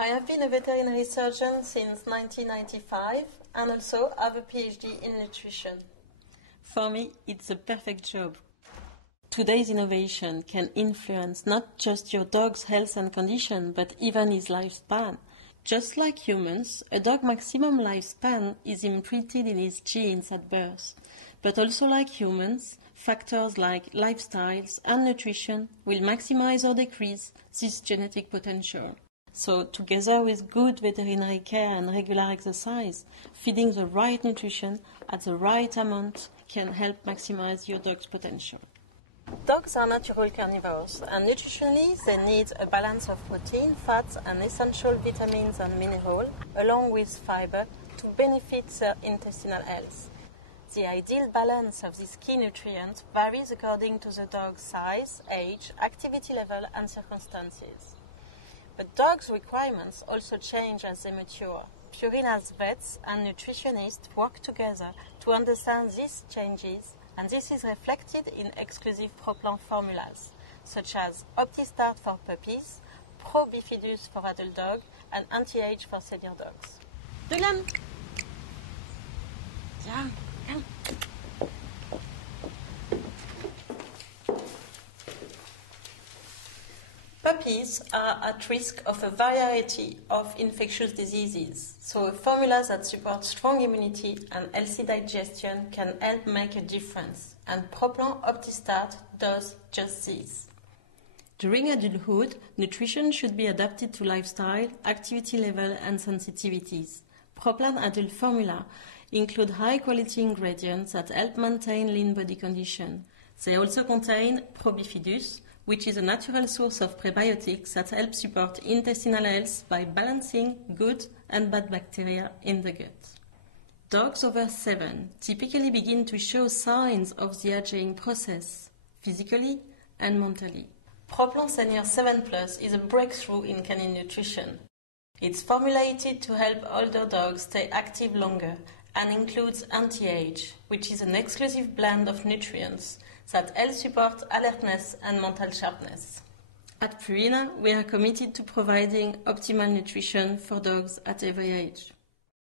I have been a veterinary surgeon since 1995 and also have a PhD in nutrition. For me, it's a perfect job. Today's innovation can influence not just your dog's health and condition, but even his lifespan. Just like humans, a dog's maximum lifespan is imprinted in his genes at birth. But also like humans, factors like lifestyles and nutrition will maximize or decrease this genetic potential. So, together with good veterinary care and regular exercise, feeding the right nutrition at the right amount can help maximize your dog's potential. Dogs are natural carnivores, and nutritionally they need a balance of protein, fats, and essential vitamins and minerals, along with fiber, to benefit their intestinal health. The ideal balance of these key nutrients varies according to the dog's size, age, activity level, and circumstances. But dogs' requirements also change as they mature. Purina's vets and nutritionists work together to understand these changes, and this is reflected in exclusive ProPlan formulas, such as OptiStart for puppies, Pro Bifidus for adult dogs, and Anti-Age for senior dogs. Dylan! Yeah, come. Puppies are at risk of a variety of infectious diseases, so formulas that support strong immunity and healthy digestion can help make a difference, and ProPlan OptiStart does just this. During adulthood, nutrition should be adapted to lifestyle, activity level, and sensitivities. ProPlan adult formula include high-quality ingredients that help maintain lean body condition. They also contain Pro Bifidus, which is a natural source of prebiotics that help support intestinal health by balancing good and bad bacteria in the gut. Dogs over 7 typically begin to show signs of the aging process, physically and mentally. ProPlan Senior 7 Plus is a breakthrough in canine nutrition. It's formulated to help older dogs stay active longer and includes Anti-Age, which is an exclusive blend of nutrients that help support alertness and mental sharpness. At Purina, we are committed to providing optimal nutrition for dogs at every age.